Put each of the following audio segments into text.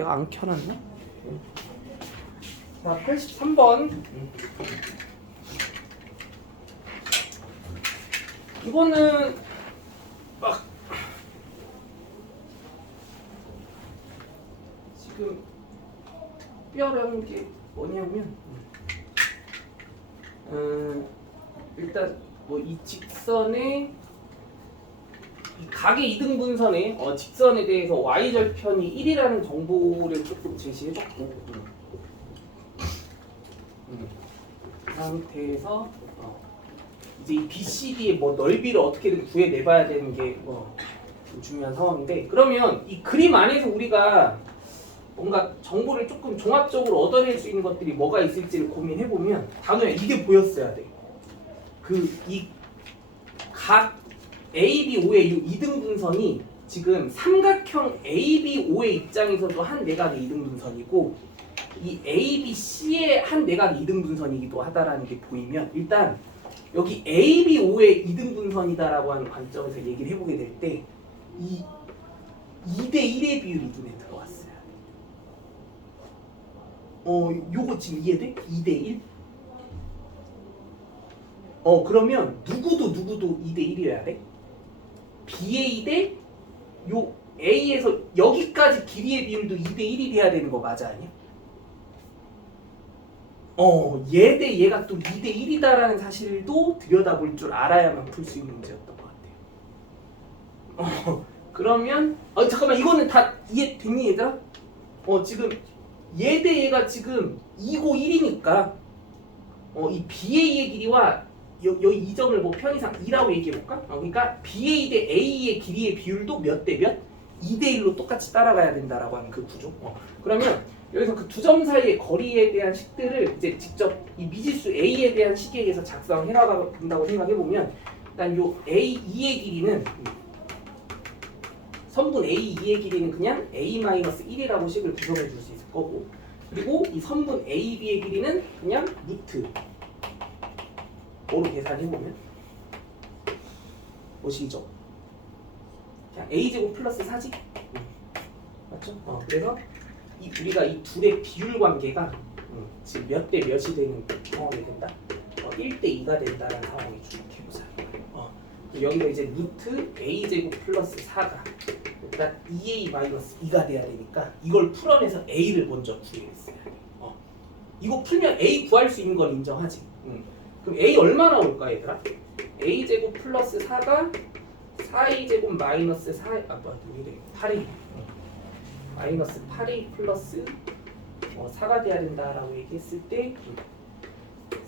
내가 안 켜놨나? 자, 83번. 이거는 막 지금 특별한 게 뭐냐면 일단 뭐 이 직선의 이 각의 이등분선의 직선에 대해서 y절편이 1이라는 정보를 조금 제시해줬고 그 상태에서 이제 이 BCD의 뭐 넓이를 어떻게든 구해내봐야 되는 게 중요한 상황인데, 그러면 이 그림 안에서 우리가 뭔가 정보를 조금 종합적으로 얻어낼 수 있는 것들이 뭐가 있을지를 고민해보면 단어에 이게 보였어야 돼. 이 각 ABO의 이 이등분선이 지금 삼각형 ABO의 입장에서도 한 내각의 이등분선이고 이 ABC의 한 내각의 이등분선이기도 하다라는 게 보이면, 일단 여기 ABO의 이등분선이다라고 하는 관점에서 얘기를 해보게 될 때 이 2대1의 비율이 눈에 들어왔어요. 요거 지금 이해돼? 2대1? 그러면 누구도 2대1이어야 돼? BA 대 요 A에서 여기까지 길이의 비율도 2대1이 돼야 되는 거 맞아 아니야? 얘 대 얘가 또 2대1이다라는 사실도 들여다볼 줄 알아야만 풀 수 있는 문제였던 것 같아요. 그러면 잠깐만, 이거는 다 이해됐니 얘들아? 지금 얘 대 얘가 지금 2고 1이니까 이 BA의 길이와 여기 이 점을 뭐 편의상 2라고 얘기해볼까? 그러니까 BA 대 A의 길이의 비율도 몇 대 몇? 2대1로 똑같이 따라가야 된다라고 하는 그 구조. 그러면 여기서 그 두 점 사이의 거리에 대한 식들을 이제 직접 이 미지수 A에 대한 식에 의해서 작성해 나간다고 생각해보면, 일단 요 A2의 길이는 선분 A2의 길이는 그냥 A-1이라고 식을 구성해 줄 수 있을 거고, 그리고 이 선분 AB의 길이는 그냥 루트 5로 계산해보면 뭐시죠? 그냥 A제곱 플러스 4지? 맞죠? 그래서 우리가 이 둘의 비율 관계가 지금 몇 대 몇이 되는 상황이 된다? 1대 2가 된다는 상황이 주목해보자. 여기가 이제 루트 A제곱 플러스 4가 일단 2A-2가 돼야 되니까 이걸 풀어내서 A를 먼저 구해냈어야 돼. 이거 풀면 A 구할 수 있는 건 인정하지. 그럼 A 얼마나 올까 얘들아? A제곱 플러스 4가 4A제곱 마이너스 4, 이게 8A 마이너스 8A 플러스 4가 돼야 된다라고 얘기했을 때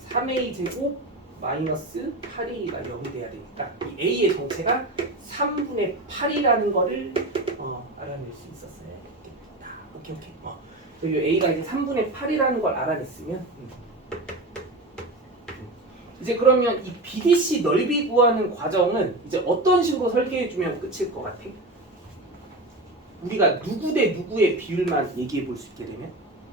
3A제곱 마이너스 8A가 0이 돼야 되니까 이 A의 정체가 3분의 8이라는 거를 알아낼 수 있었어야 겠다. 오케이. 그리고 A가 이제 3분의 8이라는 걸 알아냈으면 이제 그러면 이 BDC 넓이 구하는 과정은 이제 어떤 식으로 설계해주면 끝일 것 같아? 우리가 누구 대 누구의 비율만 얘기해 볼 수 있게 되면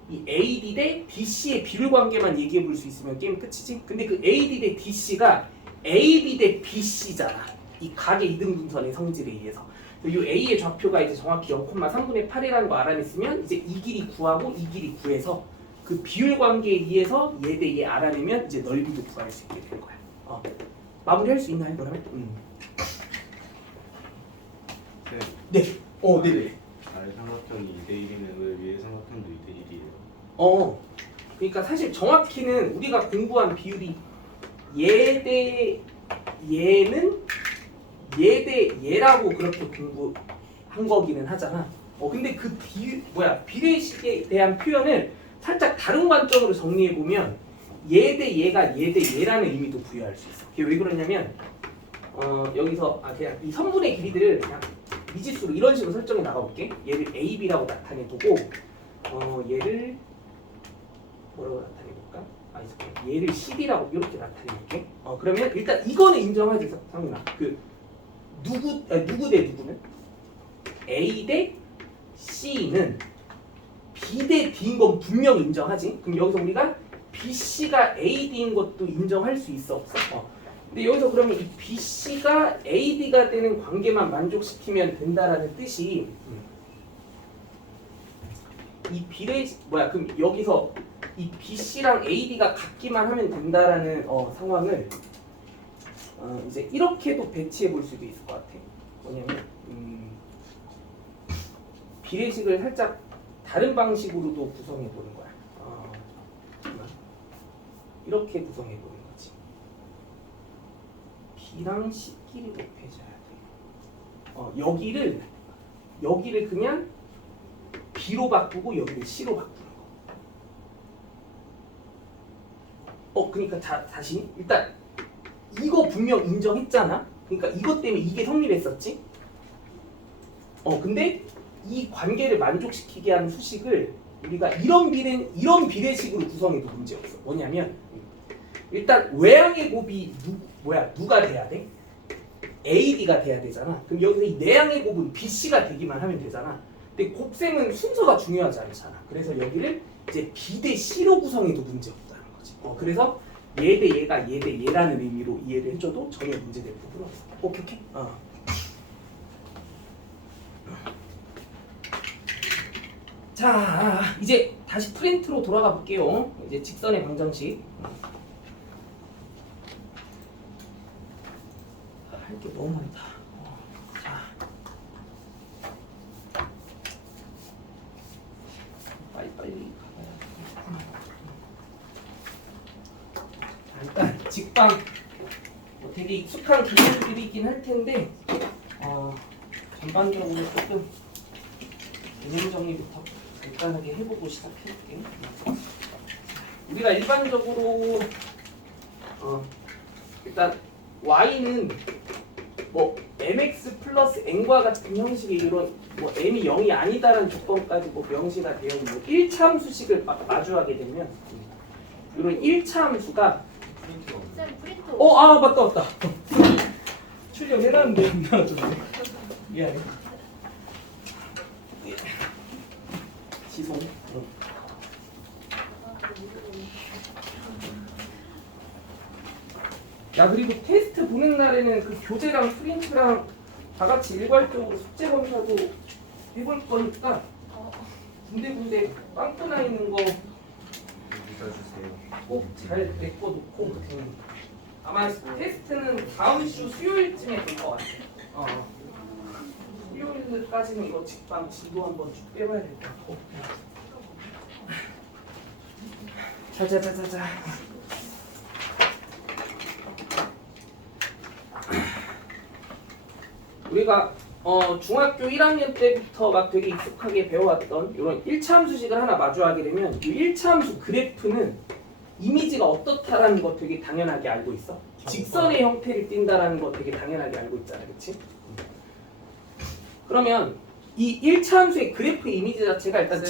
이 AD 대 BC의 비율 관계만 얘기해 볼 수 있으면 게임 끝이지? 근데 그 AD 대 DC가 AB 대 BC잖아. 이 각의 이등분선의 성질에 의해서. 이 A의 좌표가 이제 정확히 0,3분의 8이라는 거 알아냈으면 이제 이 길이 구하고 이 길이 구해서 그 비율 관계에 의해서 얘 대 얘 알아내면 이제 넓이도 구할 수 있게 될 거야. 마무리할 수 있나요, 그러면? 네. 네네. 아래 삼각형이 2대1이면 왜 위에 삼각형도 2대1이에요? 그러니까 사실 정확히는 우리가 공부한 비율이 얘 대 얘는 얘 대 얘라고 그렇게 공부한 거기는 하잖아. 근데 그 비례식에 대한 표현을 살짝 다른 관점으로 정리해 보면 얘 대 얘가 얘 대 얘라는 의미도 부여할 수 있어. 그게 왜 그러냐면 여기서 그냥 이 선분의 길이들을 그냥 미지수로 이런 식으로 설정해 나가볼게. 얘를 A, B라고 나타내두고 얘를 뭐라고 나타내볼까? 얘를 CD라고 이렇게 나타내볼게. 그러면 일단 이거는 인정하지, 상민아. 누구 대 누구는? A 대 C는 B 대 D인 건 분명히 인정하지? 그럼 여기서 우리가 BC가 AD인 것도 인정할 수 있어, 없어? 근데 여기서 그러면 이 BC가 AD가 되는 관계만 만족시키면 된다라는 뜻이 이 비례식 뭐야? 그럼 여기서 이 BC랑 AD가 같기만 하면 된다라는 상황을 이제 이렇게도 배치해 볼 수도 있을 것 같아. 뭐냐면 비례식을 살짝 다른 방식으로도 구성해 보는 거야. 잠깐만. 이렇게 구성해 보는 거지. B랑 C끼리 곱해져야 돼. 여기를 그냥 B로 바꾸고 여기를 C로 바꾸는 거. 그러니까 다시 일단 이거 분명 인정했잖아. 그러니까 이것 때문에 이게 성립했었지. 근데 이 관계를 만족시키게 하는 수식을 우리가 이런 비례식으로 구성해도 문제 없어. 뭐냐면 일단 외양의 곱이 누가 돼야 돼? AD가 돼야 되잖아. 그럼 여기서 이 내양의 곱은 BC가 되기만 하면 되잖아. 근데 곱셈은 순서가 중요하지 않잖아. 그래서 여기를 이제 B 대 C로 구성해도 문제 없다는 거지. 그래서 얘 대 얘가 얘 대 얘라는 의미로 이해를 해줘도 전혀 문제될 부분은 없어. 오케이. 자, 이제 다시 프린트로 돌아가 볼게요. 이제 직선의 방정식. 할 게 너무 많다. 자, 빨리 가봐야 돼. 일단 직방 되게 익숙한 기술들이긴 할 텐데 전반적으로 조금 개념 정리부터 간단하게 해보고 시작해볼게요. 우리가 일반적으로 일단 y는 뭐 mx 플러스 n과 같은 형식의 이런 뭐 m이 0이 아니다라는 조건까지 뭐 명시가 되어 있는 1차 함수식을 마주하게 되면 이런 1차 함수가 맞다 출력해놨는데 미안해. 지송. 야, 그리고 테스트 보는 날에는 그 교재랑 프린트랑 다 같이 일괄적으로 숙제 검사도 해볼 거니까 군데군데 빵꾸 나 있는 거 꼭 잘 메꿔 놓고 아마 테스트는 다음 주 수요일쯤에 될 것 같아. 수요일까지는 이거 직방 지도 한번 쭉 빼봐야 될 것 같고. 자자자자자. 우리가 중학교 1학년 때부터 막 되게 익숙하게 배워왔던 이런 1차 함수식을 하나 마주하게 되면 이 1차 함수 그래프는 이미지가 어떻다라는 거 되게 당연하게 알고 있어. 직선의 형태를 띈다라는 거 되게 당연하게 알고 있잖아, 그렇지? 그러면 이 1차 함수의 그래프 이미지 자체가 일단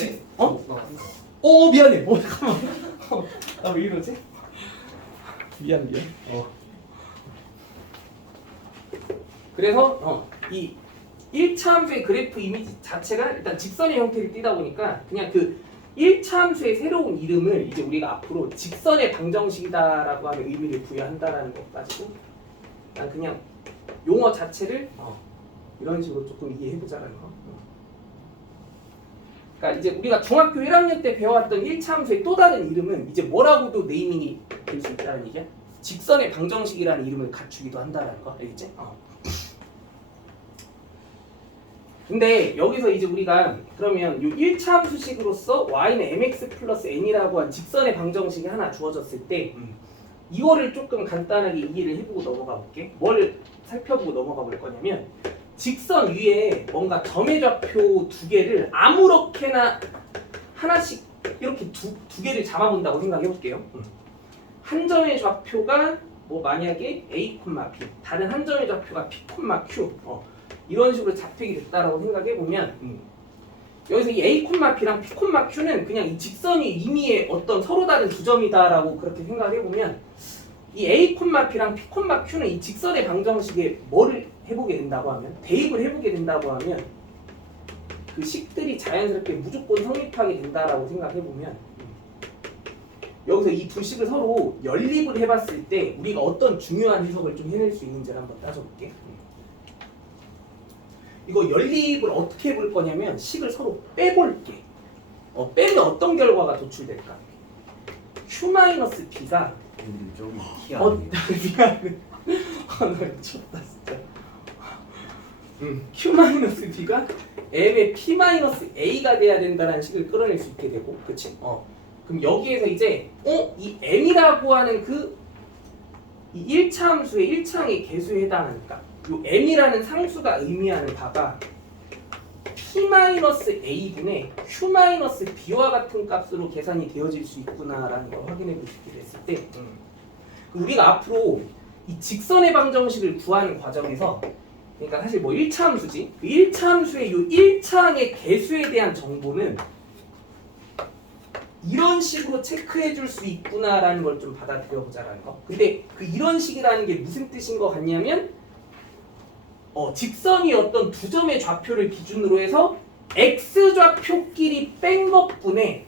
미안해. 잠깐만. 나 왜 이러지? 미안. 그래서 이 1차 함수의 그래프 이미지 자체가 일단 직선의 형태를 띠다 보니까 그냥 그 1차 함수의 새로운 이름을 이제 우리가 앞으로 직선의 방정식이다라고 하는 의미를 부여한다라는 것까지도 난 그냥 용어 자체를 이런 식으로 조금 이해해보자라는 거. 그러니까 이제 우리가 중학교 1학년 때 배워왔던 1차 함수의 또 다른 이름은 이제 뭐라고도 네이밍이 될 수 있다는 얘기야. 직선의 방정식이라는 이름을 갖추기도 한다는 거, 알겠지? 근데 여기서 이제 우리가 그러면 이 1차 함수식으로서 y는 mx 플러스 n이라고 한 직선의 방정식이 하나 주어졌을 때 이거를 조금 간단하게 이해를 해보고 넘어가 볼게. 뭘 살펴보고 넘어가 볼 거냐면 직선 위에 뭔가 점의 좌표 두 개를 아무렇게나 하나씩 이렇게 두 개를 잡아본다고 생각해 볼게요. 한 점의 좌표가 뭐 만약에 a, b, 다른 한 점의 좌표가 p, q 이런 식으로 잡히게 됐다라고 생각해 보면 여기서 이 a, b랑 p, q는 그냥 이 직선이 의미의 어떤 서로 다른 두 점이다라고 그렇게 생각해 보면 이 a, p랑 p, q는 이 직선의 방정식에 뭐를 해보게 된다고 하면 대입을 해보게 된다고 하면 그 식들이 자연스럽게 무조건 성립하게 된다라고 생각해 보면 여기서 이 두 식을 서로 연립을 해봤을 때 우리가 어떤 중요한 해석을 좀 해낼 수 있는지를 한번 따져볼게. 이거 연립을 어떻게 해볼 거냐면 식을 서로 빼볼게. 빼면 어떤 결과가 도출될까? Q-B가 좀 미안해. 나 미쳤다 진짜. Q-B가 M의 P-A가 돼야 된다는 식을 끌어낼 수 있게 되고, 그치? 그럼 여기에서 이제 이 M이라고 하는 이 1차 함수의 1차항의 개수에 해당하니까 요 M이라는 상수가 의미하는 바가 P-A분의 Q-B와 같은 값으로 계산이 되어질 수 있구나라는 걸 확인해 볼 수 있게 됐을 때 우리가 앞으로 이 직선의 방정식을 구하는 과정에서 그러니까 사실 뭐 1차 함수지 그 1차 함수의 요 1차항의 개수에 대한 정보는 이런 식으로 체크해 줄 수 있구나라는 걸 좀 받아들여 보자라는 거. 근데 그 이런 식이라는 게 무슨 뜻인 것 같냐면 직선이 어떤 두 점의 좌표를 기준으로 해서 x 좌표끼리 뺀 것분에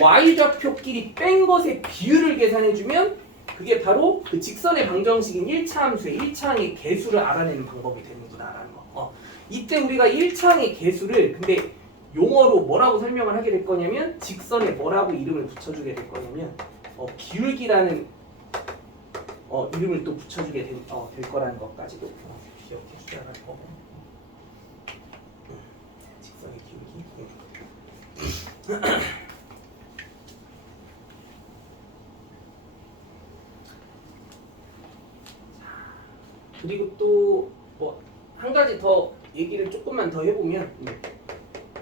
y 좌표끼리 뺀 것의 비율을 계산해 주면 그게 바로 그 직선의 방정식인 1차 함수의 1차항의 개수를 알아내는 방법이 되는구나라는 거. 이때 우리가 1차항의 개수를 근데 용어로 뭐라고 설명을 하게 될 거냐면 직선에 뭐라고 이름을 붙여주게 될 거냐면 기울기라는 이름을 또 붙여주게 될 거라는 것까지도 기억해 주자라는 거고. 직선의 기울기. 그리고 또 뭐 한 가지 더 얘기를 조금만 더 해보면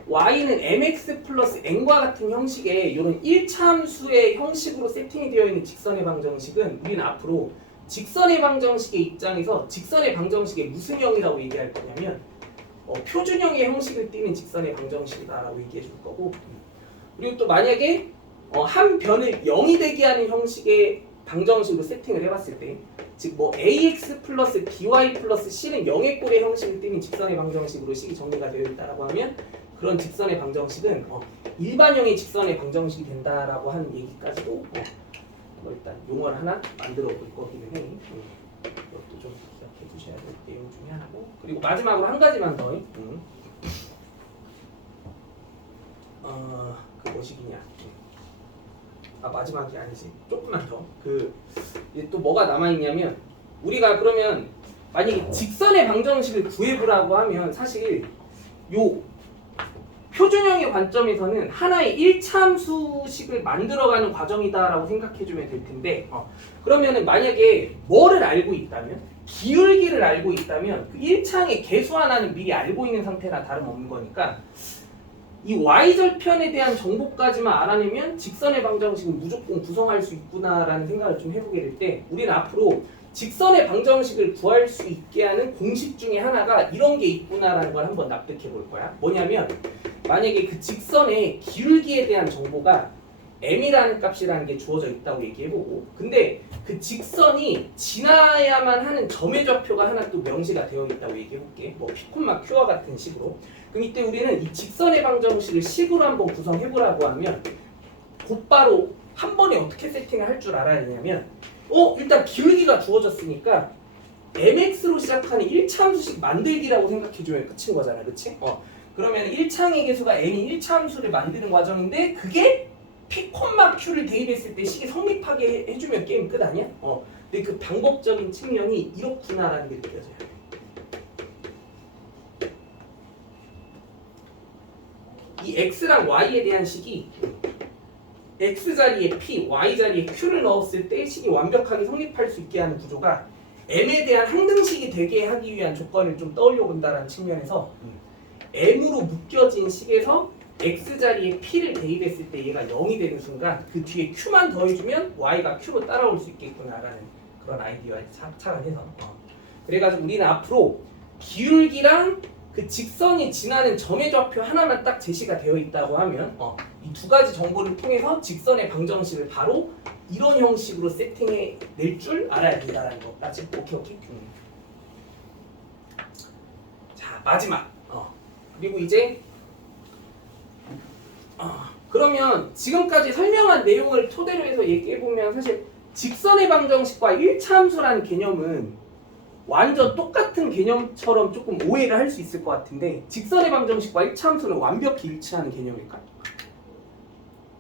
y는 mx 플러스 n과 같은 형식의 이런 1차 함수의 형식으로 세팅이 되어 있는 직선의 방정식은 우리는 앞으로 직선의 방정식의 입장에서 직선의 방정식의 무슨 형이라고 얘기할 거냐면 표준형의 형식을 띠는 직선의 방정식이다라고 얘기해 줄 거고 그리고 또 만약에 한 변을 0이 되게 하는 형식의 방정식으로 세팅을 해봤을 때 즉 뭐 ax 플러스 by 플러스 c는 0의 꼴의 형식을 띠는 직선의 방정식으로 식이 정리가 되어 있다라고 하면 그런 직선의 방정식은 일반형의 직선의 방정식이 된다라고 하는 얘기까지도 일단 용어를 하나 만들어 볼 거기는 해. 이것도 좀 기억해 두셔야 될 내용 중에 하나고 그리고 마지막으로 한 가지만 더. 그 뭐식이냐? 마지막이 아니지. 조금만 더. 이제 또 뭐가 남아 있냐면 우리가 그러면 만약에 직선의 방정식을 구해보라고 하면 사실 요 표준형의 관점에서는 하나의 1차 함수식을 만들어가는 과정이다라고 생각해주면 될 텐데 그러면은 만약에 뭐를 알고 있다면 기울기를 알고 있다면 그 1차항의 개수 하나는 미리 알고 있는 상태나 다름없는 거니까 이 y절편에 대한 정보까지만 알아내면 직선의 방정식은 무조건 구성할 수 있구나라는 생각을 좀 해보게 될 때 우리는 앞으로 직선의 방정식을 구할 수 있게 하는 공식 중에 하나가 이런 게 있구나라는 걸 한번 납득해 볼 거야. 뭐냐면 만약에 그 직선의 기울기에 대한 정보가 m이라는 값이라는 게 주어져 있다고 얘기해보고 근데 그 직선이 지나야만 하는 점의 좌표가 하나 또 명시가 되어 있다고 얘기해볼게. 뭐 P, Q와 같은 식으로. 그럼 이때 우리는 이 직선의 방정식을 식으로 한번 구성해보라고 하면 곧바로 한 번에 어떻게 세팅을 할 줄 알아야 되냐면 일단 기울기가 주어졌으니까 mx로 시작하는 1차 함수식 만들기라고 생각해주면 끝인 거잖아. 그치? 그러면 1차항의 개수가 n인 1차 함수를 만드는 과정인데 그게 P, Q를 대입했을 때 식이 성립하게 해주면 게임 끝 아니야? 근데 그 방법적인 측면이 이렇구나라는 게 느껴져요. 이 x랑 y에 대한 식이 x 자리에 p, y 자리에 q를 넣었을 때 식이 완벽하게 성립할 수 있게 하는 구조가 m에 대한 항등식이 되게 하기 위한 조건을 좀 떠올려 본다는 측면에서 m으로 묶여진 식에서 x 자리에 p를 대입했을 때 얘가 0이 되는 순간 그 뒤에 q만 더해주면 y가 q로 따라올 수 있겠구나라는 그런 아이디어에 착안해서 그래가지고 우리는 앞으로 기울기랑 그 직선이 지나는 점의 좌표 하나만 딱 제시가 되어 있다고 하면 이 두 가지 정보를 통해서 직선의 방정식을 바로 이런 형식으로 세팅해 낼 줄 알아야 된다는 것까지. 오케이. 자 마지막. 그리고 이제 그러면 지금까지 설명한 내용을 토대로 해서 얘기해 보면 사실 직선의 방정식과 1차 함수라는 개념은 완전 똑같은 개념처럼 조금 오해를 할 수 있을 것 같은데 직선의 방정식과 1차 함수는 완벽히 일치하는 개념일까?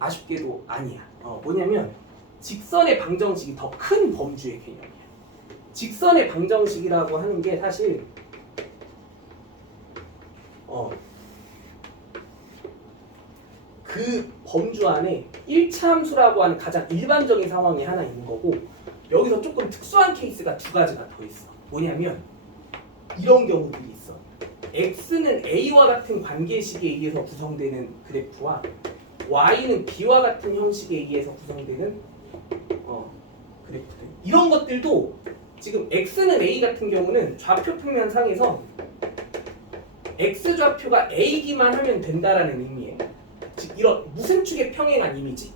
아쉽게도 아니야. 뭐냐면 직선의 방정식이 더 큰 범주의 개념이야. 직선의 방정식이라고 하는 게 사실 그 범주 안에 1차 함수라고 하는 가장 일반적인 상황이 하나 있는 거고, 여기서 조금 특수한 케이스가 두 가지가 더 있어. 뭐냐면 이런 경우들이 있어. x는 a와 같은 관계식에 의해서 구성되는 그래프와 y는 b와 같은 형식에 의해서 구성되는 그래프들. 이런 것들도 지금 x는 a 같은 경우는 좌표 평면상에서 x 좌표가 a기만 하면 된다라는 의미예요. 즉 이런 무슨 축에 평행한 이미지,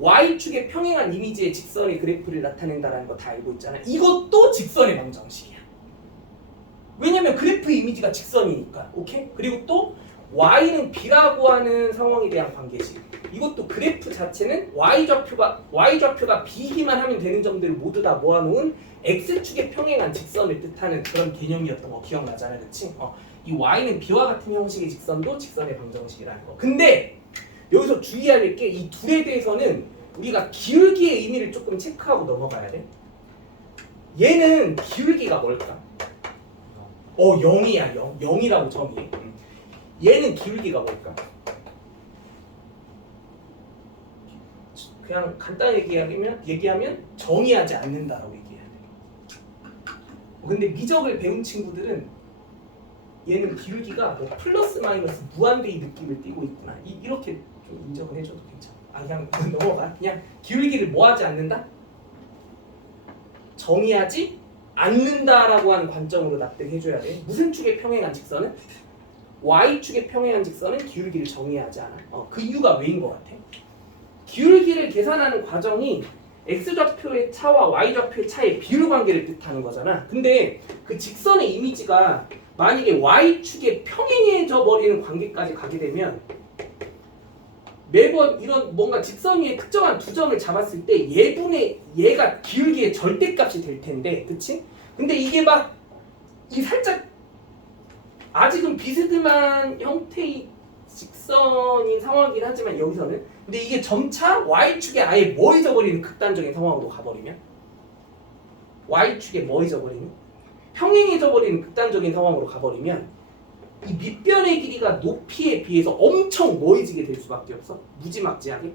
y축에 평행한 이미지의 직선의 그래프를 나타낸다라는 거 다 알고 있잖아요. 이것도 직선의 방정식이야. 왜냐면 그래프 이미지가 직선이니까. 오케이? 그리고 또 y는 b라고 하는 상황에 대한 관계식. 이것도 그래프 자체는 y좌표가 b기만 하면 되는 점들을 모두 다 모아놓은 x축에 평행한 직선을 뜻하는 그런 개념이었던 거 기억나잖아요, 그렇지? 이 y는 b와 같은 형식의 직선도 직선의 방정식이라는 거. 근데 여기서 주의해야 게 이 둘에 대해서는 우리가 기울기의 의미를 조금 체크하고 넘어가야 돼. 얘는 기울기가 뭘까? 0이야, 0. 0이라고 정의해. 얘는 기울기가 뭘까? 그냥 간단히 얘기하면 정의하지 않는다라고 얘기해야 돼. 근데 미적을 배운 친구들은 얘는 기울기가 뭐 플러스 마이너스 무한대의 느낌을 띠고 있구나. 이렇게 좀 인정을 해줘도 괜찮아. 그냥 넘어가. 그냥 기울기를 뭐 하지 않는다? 정의하지 않는다라고 하는 관점으로 납득해줘야 돼. 무슨 축에 평행한 직선은? y축에 평행한 직선은 기울기를 정의하지 않아. 그 이유가 왜인 것 같아? 기울기를 계산하는 과정이 x좌표의 차와 y좌표의 차의 비율 관계를 뜻하는 거잖아. 근데 그 직선의 이미지가 만약에 y축에 평행해져 버리는 관계까지 가게 되면 매번 이런 뭔가 직선 위에 특정한 두 점을 잡았을 때 얘가 기울기의 절대값이 될 텐데, 그치? 근데 이게 막 이 살짝 아직은 비스듬한 형태의 직선인 상황이긴 하지만 여기서는 근데 이게 점차 y축에 아예 뭐해져 버리는 극단적인 상황으로 가버리면 y축에 뭐해져 버리는 평행해져 버리는 극단적인 상황으로 가버리면 이 밑변의 길이가 높이에 비해서 엄청 뭐해지게 될 수밖에 없어. 무지막지하게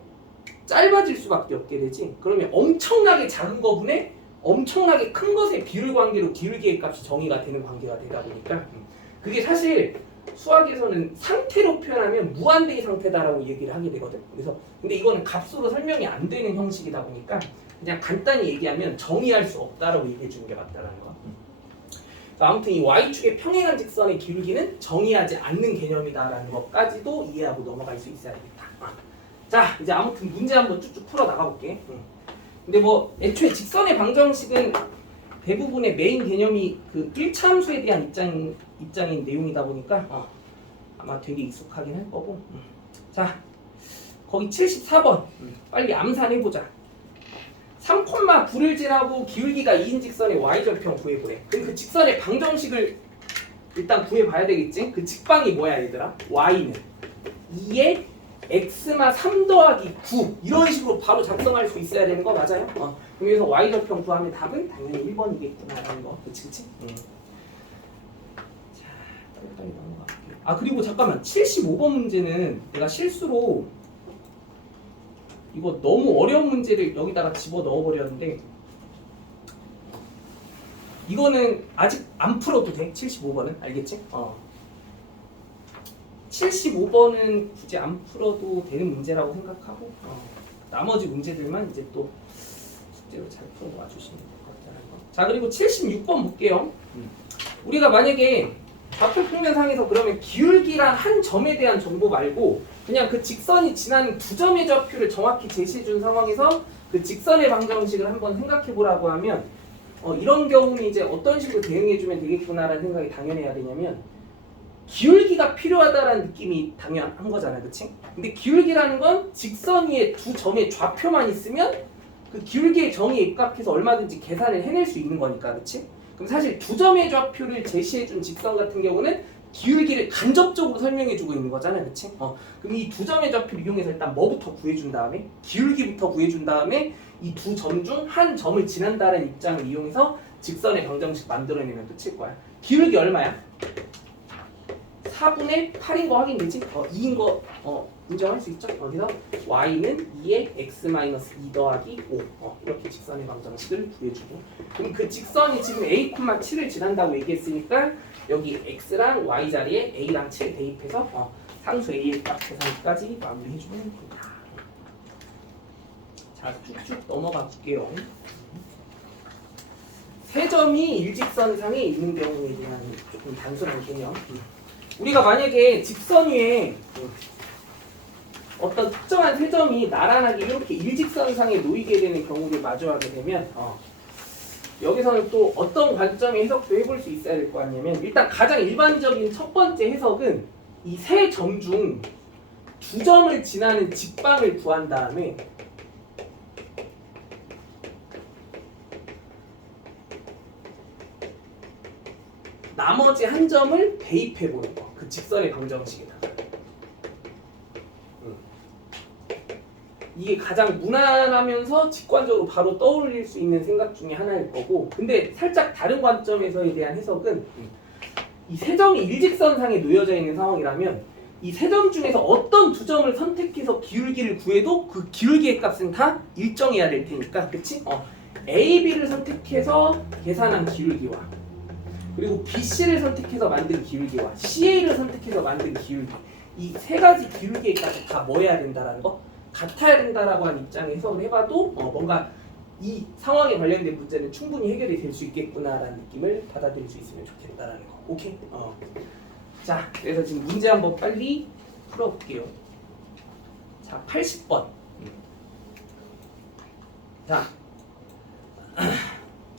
짧아질 수밖에 없게 되지. 그러면 엄청나게 작은 거분에 엄청나게 큰 것의 비율 관계로 기울기의 값이 정의가 되는 관계가 되다 보니까 그게 사실 수학에서는 상태로 표현하면 무한대의 상태다라고 얘기를 하게 되거든. 그래서 근데 이거는 값으로 설명이 안 되는 형식이다 보니까 그냥 간단히 얘기하면 정의할 수 없다라고 얘기해 주는 게 맞다라는 거. 아무튼 이 y축의 평행한 직선의 기울기는 정의하지 않는 개념이다라는 것까지도 이해하고 넘어갈 수 있어야 되겠다. 자, 이제 아무튼 문제 한번 쭉쭉 풀어 나가볼게. 근데 뭐 애초에 직선의 방정식은 대부분의 메인 개념이 그 1차 함수에 대한 입장인 내용이다 보니까 아마 되게 익숙하긴 할 거고. 자, 거기 74번 빨리 암산해보자. 3,9를 지나고 기울기가 2인 직선의 y절편 구해보래. 그럼 그 직선의 방정식을 일단 구해봐야 되겠지? 그 직방이 뭐야 얘들아? y는 2에 x마 3 더하기 9 이런 식으로 바로 작성할 수 있어야 되는 거 맞아요? 그래서 y절편 구하면 답은 당연히 1번이겠구나라는 거. 그치? 자, 빨리 넘어갈게요. 그리고 잠깐만 75번 문제는 내가 실수로 이거 너무 어려운 문제를 여기다가 집어 넣어버렸는데 이거는 아직 안 풀어도 돼. 75번은 알겠지? 75번은 굳이 안 풀어도 되는 문제라고 생각하고 나머지 문제들만 이제 또 숙제로 잘 풀어 와주시면 될 것 같다는 거. 자, 그리고 76번 볼게요. 우리가 만약에 좌표 평면상에서 그러면 기울기란 한 점에 대한 정보 말고 그냥 그 직선이 지나는 두 점의 좌표를 정확히 제시해 준 상황에서 그 직선의 방정식을 한번 생각해 보라고 하면 이런 경우는 이제 어떤 식으로 대응해 주면 되겠구나라는 생각이 당연해야 되냐면 기울기가 필요하다라는 느낌이 당연한 거잖아요, 그치? 근데 기울기라는 건 직선 위에 두 점의 좌표만 있으면 그 기울기의 정의에 입각해서 얼마든지 계산을 해낼 수 있는 거니까, 그치? 그럼 사실 두 점의 좌표를 제시해 준 직선 같은 경우는 기울기를 간접적으로 설명해주고 있는 거잖아요, 그치? 그럼 이 두 점의 좌표를 이용해서 일단 뭐부터 구해준 다음에 기울기부터 구해준 다음에 이 두 점 중 한 점을 지난다는 입장을 이용해서 직선의 방정식 만들어내면 끝일 거야. 기울기 얼마야? 4분의 8인 거 확인되지? 2인 거 인정할 수 있죠? 그래서 y는 2의 x-2 더하기 5 이렇게 직선의 방정식을 구해주고, 그럼 그 직선이 지금 a, 7을 지난다고 얘기했으니까 여기 x랑 y 자리에 a랑 7 대입해서 상수 a의 값 계산까지 마무리해주면 됩니다. 자, 쭉쭉 넘어가 볼게요. 세 점이 일직선상에 있는 경우에 대한 조금 단순한 개념. 우리가 만약에 직선 위에 어떤 특정한 세 점이 나란하게 이렇게 일직선상에 놓이게 되는 경우를 마주하게 되면 여기서는 또 어떤 관점의 해석도 해볼 수 있어야 될 거 아니냐면, 일단 가장 일반적인 첫 번째 해석은 이 세 점 중 두 점을 지나는 직방을 구한 다음에 나머지 한 점을 대입해 보는 거. 그 직선의 방정식에다가. 이게 가장 무난하면서 직관적으로 바로 떠올릴 수 있는 생각 중에 하나일 거고, 근데 살짝 다른 관점에서에 대한 해석은 이 세 점이 일직선상에 놓여져 있는 상황이라면 이 세 점 중에서 어떤 두 점을 선택해서 기울기를 구해도 그 기울기의 값은 다 일정해야 될 테니까, 그치? A, B를 선택해서 계산한 기울기와 그리고 BC를 선택해서 만든 기울기와 CA를 선택해서 만든 기울기, 이 세 가지 기울기의 값이 다 뭐 해야 된다라는 거? 같아야 된다라고 한 입장에 해석을 해봐도 뭔가 이 상황에 관련된 문제는 충분히 해결이 될 수 있겠구나라는 느낌을 받아들일 수 있으면 좋겠다라는 거. 오케이? 자, 그래서 지금 문제 한번 빨리 풀어볼게요. 자, 80번. 자,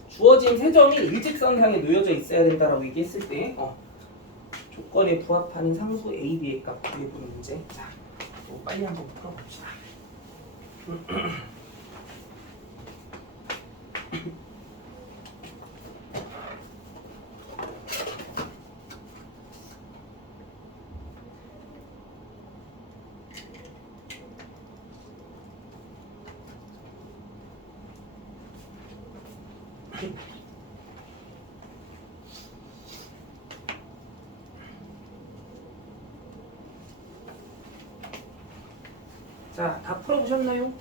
주어진 세 점이 일직선상에 놓여져 있어야 된다라고 얘기했을 때 조건에 부합하는 상수 A, B의 값 구해보는 문제. 자, 빨리 한번 풀어봅시다. 자, 다 풀어보셨나요?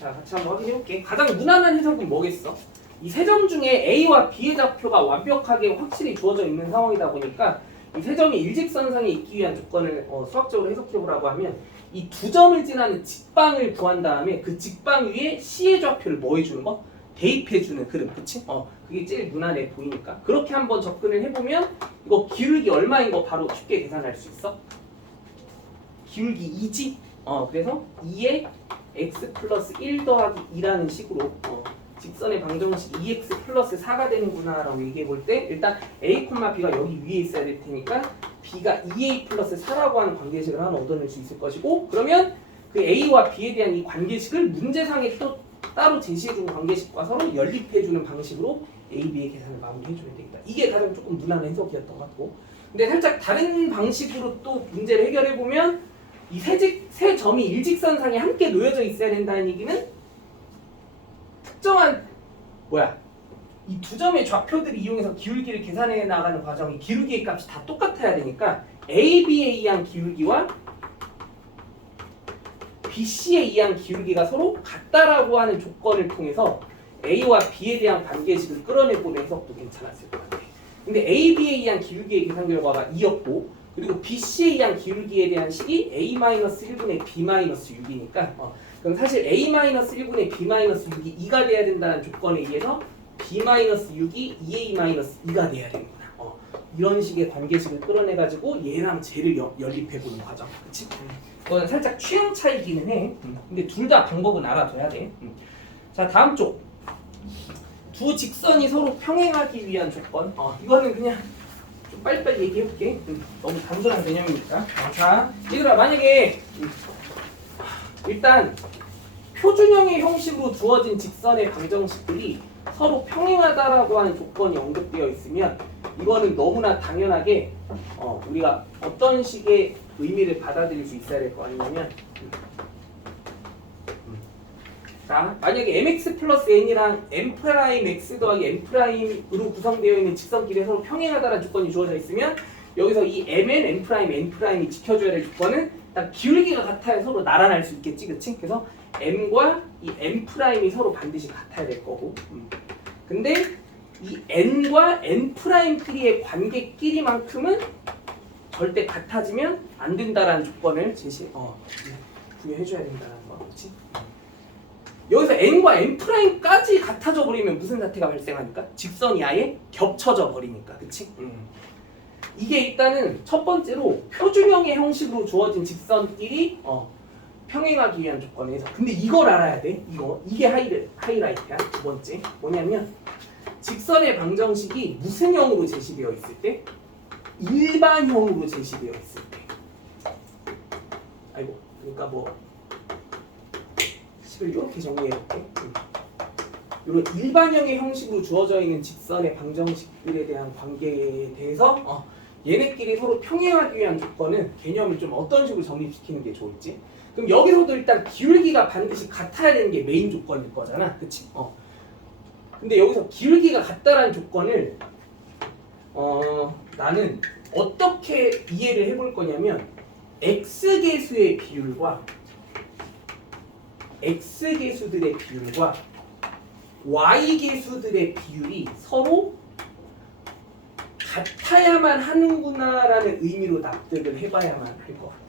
자, 같이 한번 확인해볼게. 가장 무난한 해석은 뭐겠어? 이 세 점 중에 A와 B의 좌표가 완벽하게 확실히 주어져 있는 상황이다 보니까 이 세 점이 일직선상에 있기 위한 조건을 수학적으로 해석해보라고 하면 이 두 점을 지나는 직방을 구한 다음에 그 직방 위에 C의 좌표를 뭐 해주는 거? 대입해주는 그림, 그치? 그게 제일 무난해 보이니까 그렇게 한번 접근을 해보면 이거 기울기 얼마인 거 바로 쉽게 계산할 수 있어? 기울기 2지? 그래서 2의 x 플러스 1 더하기 2라는 식으로 직선의 방정식 2x 플러스 4가 되는구나 라고 얘기해 볼 때 일단 a, b가 여기 위에 있어야 될 테니까 b가 2a 플러스 4라고 하는 관계식을 하나 얻어낼 수 있을 것이고, 그러면 그 a와 b에 대한 이 관계식을 문제상에 또 따로 제시해주는 관계식과 서로 연립해주는 방식으로 a, b의 계산을 마무리해주면 되겠다. 이게 가장 조금 무난한 해석이었던 것 같고, 근데 살짝 다른 방식으로 또 문제를 해결해보면 이 세 점이 일직선상에 함께 놓여져 있어야 된다는 얘기는 특정한 이 두 점의 좌표들을 이용해서 기울기를 계산해 나가는 과정이 기울기의 값이 다 똑같아야 되니까 A, B에 의한 기울기와 BC에 의한 기울기가 서로 같다라고 하는 조건을 통해서 A와 B에 대한 관계식을 끌어내보는 해석도 괜찮았을 것 같아요. 근데 A, B에 의한 기울기의 계산 결과가 2였고 그리고 BC에 의한 기울기에 대한 식이 A-1분의 B-6이니까 그럼 사실 A-1분의 B-6이 2가 돼야 된다는 조건에 의해서 B-6이 2A-2가 돼야 되는구나. 이런 식의 관계식을 끌어내가지고 얘랑 쟤를 연립해보는 과정. 그치? 그건 살짝 취향 차이기는 해. 근데 둘 다 방법은 알아둬야 돼. 자, 다음 쪽. 두 직선이 서로 평행하기 위한 조건. 이거는 그냥 좀 빨리빨리 얘기해볼게. 너무 단순한 개념이니까. 자, 얘들아, 만약에 일단 표준형의 형식으로 주어진 직선의 방정식들이 서로 평행하다라고 하는 조건이 언급되어 있으면 이거는 너무나 당연하게 우리가 어떤 식의 의미를 받아들일 수 있어야 될 거 아니냐면 자, 만약에 mx 플러스 n이랑 m 프라임 x 더하기 n 프라임으로 구성되어 있는 직선끼리 서로 평행하다는 조건이 주어져 있으면 여기서 이 mn, n 프라임, n 프라임이 지켜줘야 될 조건은 딱 기울기가 같아야 서로 나란할 수 있겠지, 그치? 그래서 m과 이 n 프라임이 서로 반드시 같아야 될 거고. 근데 이 n과 n 프라임끼리의 관계끼리만큼은 절대 같아지면 안 된다라는 조건을 부여해줘야 된다는 거, 그렇지? 여기서 n과 n 프라임까지 같아져 버리면 무슨 사태가 발생하니까? 직선이 아예 겹쳐져 버리니까, 그렇지? 이게 일단은 첫 번째로 표준형의 형식으로 주어진 직선끼리 평행하기 위한 조건에서. 근데 이걸 알아야 돼. 이게 하이라이트야. 두 번째 뭐냐면 직선의 방정식이 무슨 형으로 제시되어 있을 때? 일반형으로 제시되어 있을 때. 아이고, 그러니까 뭐 식을 이렇게 정리해볼게. 이런 일반형의 형식으로 주어져 있는 직선의 방정식들에 대한 관계에 대해서 얘네끼리 서로 평행하기 위한 조건은 개념을 좀 어떤 식으로 정립시키는 게 좋을지. 그럼 여기서도 일단 기울기가 반드시 같아야 되는 게 메인 조건일 거잖아, 그치? 근데 여기서 기울기가 같다라는 조건을 나는 어떻게 이해를 해볼 거냐면 x계수의 비율과 x계수들의 비율과 y계수들의 비율이 서로 같아야만 하는구나라는 의미로 납득을 해봐야만 할 것 같아.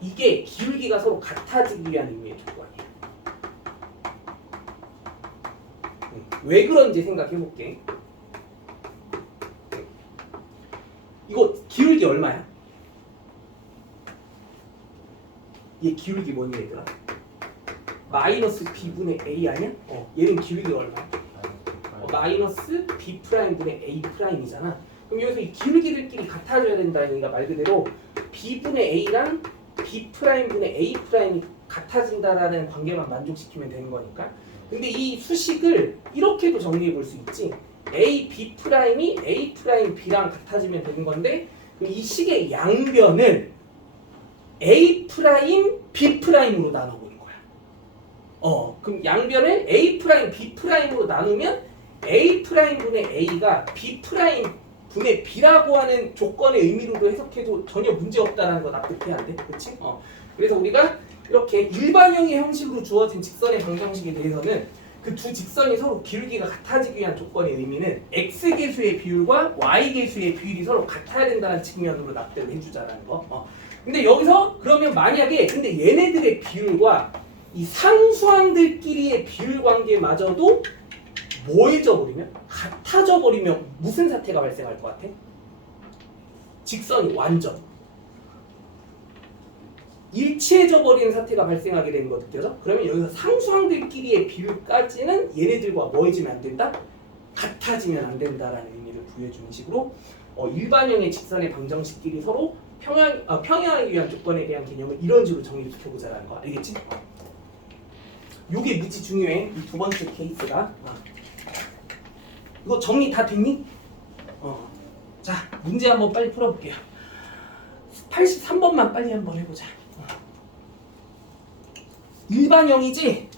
이게 기울기가 서로 같아지기 위한 의미의 조건이야. 왜 그런지 생각해볼게. 이거 기울기 얼마야? 얘 기울기 뭐니 얘들아? 마이너스 b분의 a 아니야? 얘는 기울기가 얼마야? 마이너스 b 프라임분의 a 프라임이잖아. 그럼 여기서 이 기울기들끼리 같아져야 된다는 얘기가 말 그대로 b분의 a랑 b 프라임분의 a 프라임이 같아진다라는 관계만 만족시키면 되는 거니까. 근데 이 수식을 이렇게도 정리해 볼 수 있지. a b 프라임이 a 프라임 b랑 같아지면 되는 건데 이 식의 양변을 a 프라임 b 프라임으로 나눠보는 거야. 그럼 양변을 a 프라임 b 프라임으로 나누면 a 프라임분의 a가 b 프라임 분의 b라고 하는 조건의 의미로도 해석해도 전혀 문제 없다는 거 납득해야 돼, 그렇지? 그래서 우리가 이렇게 일반형의 형식으로 주어진 직선의 방정식에 대해서는 그 두 직선이 서로 기울기가 같아지기 위한 조건의 의미는 x계수의 비율과 y계수의 비율이 서로 같아야 된다는 측면으로 납득을 해주자라는 거. 근데 여기서 그러면 만약에 근데 얘네들의 비율과 이 상수항들끼리의 비율 관계마저도 뭐해져 버리면? 같아져 버리면 무슨 사태가 발생할 것 같아? 직선이 완전 일치해져 버리는 사태가 발생하게 되는 거 느껴져? 그러면 여기서 상수항들끼리의 비율까지는 얘네들과 뭐해지면 안 된다? 같아지면 안 된다라는 의미를 부여해주는 식으로 일반형의 직선의 방정식끼리 서로 평행하기 위한 조건에 대한 개념을 이런 식으로 정리시켜보자라는 거 알겠지? 요게 무지 중요해. 이 두 번째 케이스가. 이거 정리 다 됐니? 자, 문제 한번 빨리 풀어볼게요. 83번만 빨리 한번 해보자. 일반형이지?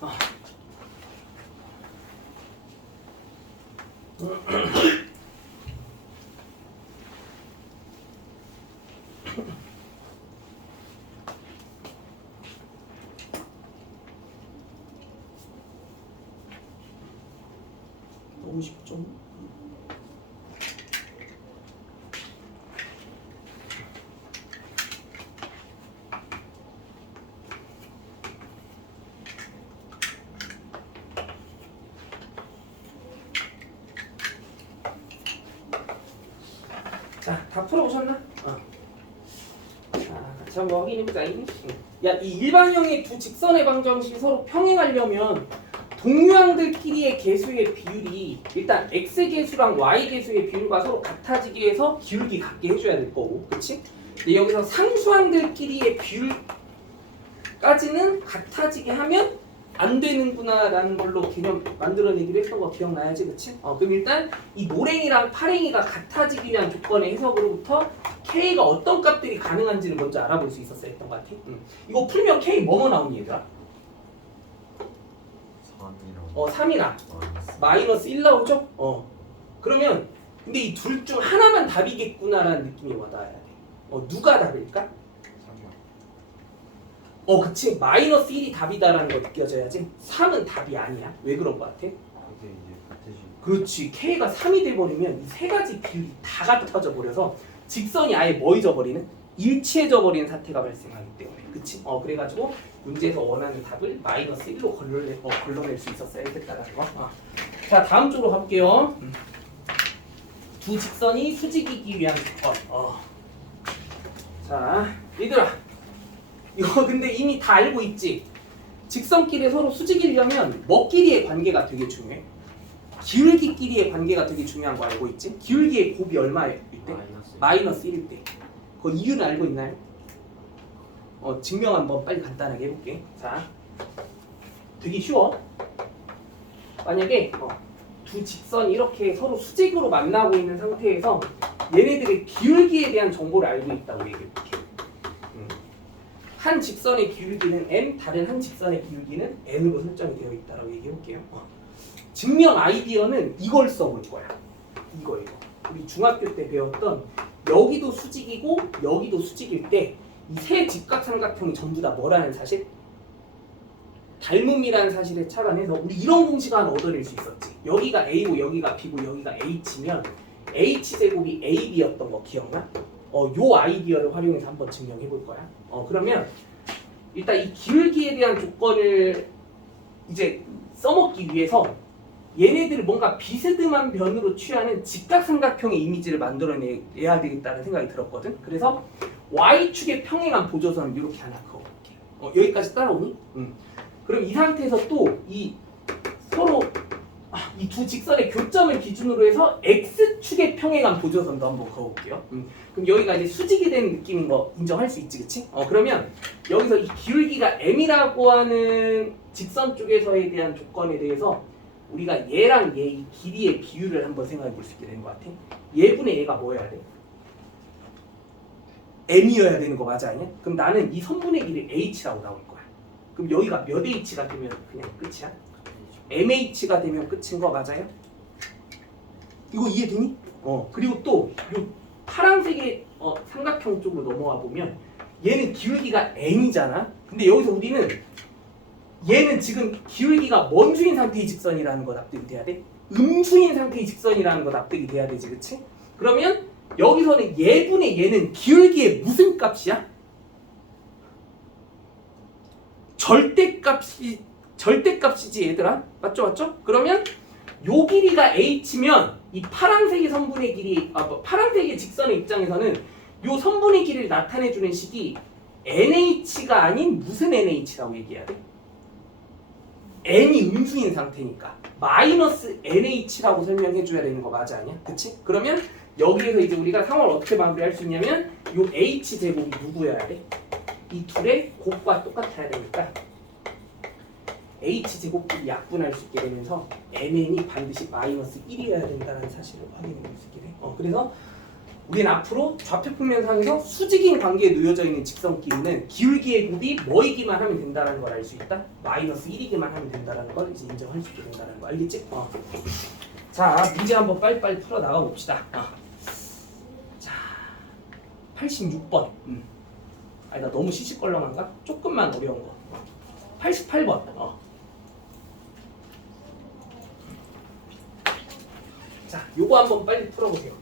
너무 쉽죠? 자, 다 풀어보셨나? 자, 같이 한번 확인해보자. 야, 이 일반형의 두 직선의 방정식이 서로 평행하려면 동류항들끼리의 계수의 비율이 일단 x계수랑 y계수의 비율과 서로 같아지기 위해서 기울기 같게 해줘야 될 거고, 그렇지? 근데 여기서 상수항들끼리의 비율까지는 같아지게 하면 안 되는구나라는 걸로 개념 만들어내기로 했던 거 기억나야지, 그치? 그럼 일단 이 노랭이랑 파랭이가 같아지기 위한 조건의 해석으로부터 K가 어떤 값들이 가능한지를 먼저 알아볼 수 있었어야 했던 것 같아. 이거 풀면 K 뭐뭐 나오니 얘들아? 3이랑 마이너스 1 나오죠? 그러면 근데 이 둘 중 하나만 답이겠구나라는 느낌이 와닿아야 돼. 누가 답일까? 그치. 마이너스 1이 답이다라는 거 느껴져야지. 3은 답이 아니야. 왜 그런 거 같아? 이게 이제 같으시. 그렇지. K가 3이 돼버리면 이 세 가지 비율이 다 같아져 버려서 직선이 아예 뭐 잊어버리는? 일치해져 버리는 사태가 발생하기 때문에. 그치? 그래가지고 문제에서 원하는 답을 마이너스 1로 걸러낼 수 있었어야 했다라는 거. 자, 다음 쪽으로 가볼게요. 두 직선이 수직이기 위한 조건. 자, 얘들아. 이거 근데 이미 다 알고 있지? 직선끼리 서로 수직이려면 뭐 끼리의 관계가 되게 중요해? 기울기끼리의 관계가 되게 중요한 거 알고 있지? 기울기의 곱이 얼마일 때? 마이너스 1일 때. 그 이유는 알고 있나요? 증명 한번 빨리 간단하게 해볼게. 자, 되게 쉬워. 만약에 두 직선이 이렇게 서로 수직으로 만나고 있는 상태에서 얘네들의 기울기에 대한 정보를 알고 있다고 얘기해볼게. 한 직선의 기울기는 m, 다른 한 직선의 기울기는 n으로 설정이 되어 있다라고 얘기해볼게요. 증명 아이디어는 이걸 써볼 거야. 이거. 우리 중학교 때 배웠던 여기도 수직이고 여기도 수직일 때 이 세 직각삼각형이 전부 다 뭐라는 사실? 닮음이라는 사실에 착안해서 우리 이런 공식 하나 얻어낼 수 있었지. 여기가 A고 여기가 B고 여기가 H면 H제곱이 AB였던 거 기억나? 요 아이디어를 활용해서 한번 증명해 볼 거야. 그러면 일단 이 기울기에 대한 조건을 이제 써먹기 위해서 얘네들을 뭔가 비스듬한 변으로 취하는 직각삼각형의 이미지를 만들어내야 되겠다는 생각이 들었거든. 그래서 Y축의 평행한 보조선을 이렇게 하나 그어볼게. 여기까지 따라오니? 그럼 이 상태에서 또 이 서로 이 두 직선의 교점을 기준으로 해서 X축의 평행한 보조선도 한번 그어볼게요. 그럼 여기가 이제 수직이 된 느낌인 거 인정할 수 있지, 그치? 그러면 여기서 이 기울기가 M이라고 하는 직선 쪽에서에 대한 조건에 대해서 우리가 얘랑 얘 이 길이의 비율을 한번 생각해 볼 수 있게 되는 것 같아. 얘분의 얘가 뭐여야 돼? M이어야 되는 거 맞아, 아니야? 그럼 나는 이 선분의 길이 H라고 나올 거야. 그럼 여기가 몇 H가 되면 그냥 끝이야? MH가 되면 끝인 거 맞아요? 이거 이해되니? 그리고 또 요 파란색의 삼각형 쪽으로 넘어와 보면 얘는 기울기가 n이잖아. 근데 여기서 우리는 얘는 지금 기울기가 뭔 수인 상태의 직선이라는 거 납득이 돼야 돼? 음수인 상태의 직선이라는 거 납득이 돼야 되지, 그치? 그러면 여기서는 얘분의 얘는 기울기의 무슨 값이야? 절대값이지 얘들아. 맞죠? 그러면 요 길이가 h면 이 파란색의 선분의 길이 파란색의 직선의 입장에서는 요 선분의 길이를 나타내주는 식이 nh가 아닌 무슨 nh라고 얘기해야 돼? n이 음수인 상태니까 마이너스 nh라고 설명해줘야 되는 거 맞아, 아니야? 그치? 그러면 여기에서 이제 우리가 상황을 어떻게 마무리할 수 있냐면 요 h제곱이 누구여야 돼? 이 둘의 곱과 똑같아야 되니까 h제곱끼리 약분할 수 있게 되면서 mn이 반드시 마이너스 1이어야 된다는 사실을 확인해 볼 수 있게 돼. 그래서 우리는 앞으로 좌표평면상에서 수직인 관계에 놓여져 있는 직선끼리는 기울기의 곱이 뭐이기만 하면 된다는 걸 알 수 있다. 마이너스 1이기만 하면 된다는 걸 이제 인정할 수 있게 된다는 거 알겠지? 자, 문제 한번 빨리빨리 풀어 나가 봅시다. 자, 86번. 아니 나 너무 시시껄렁한가? 조금만 어려운 거. 88번. 자, 요거 한번 빨리 풀어보세요.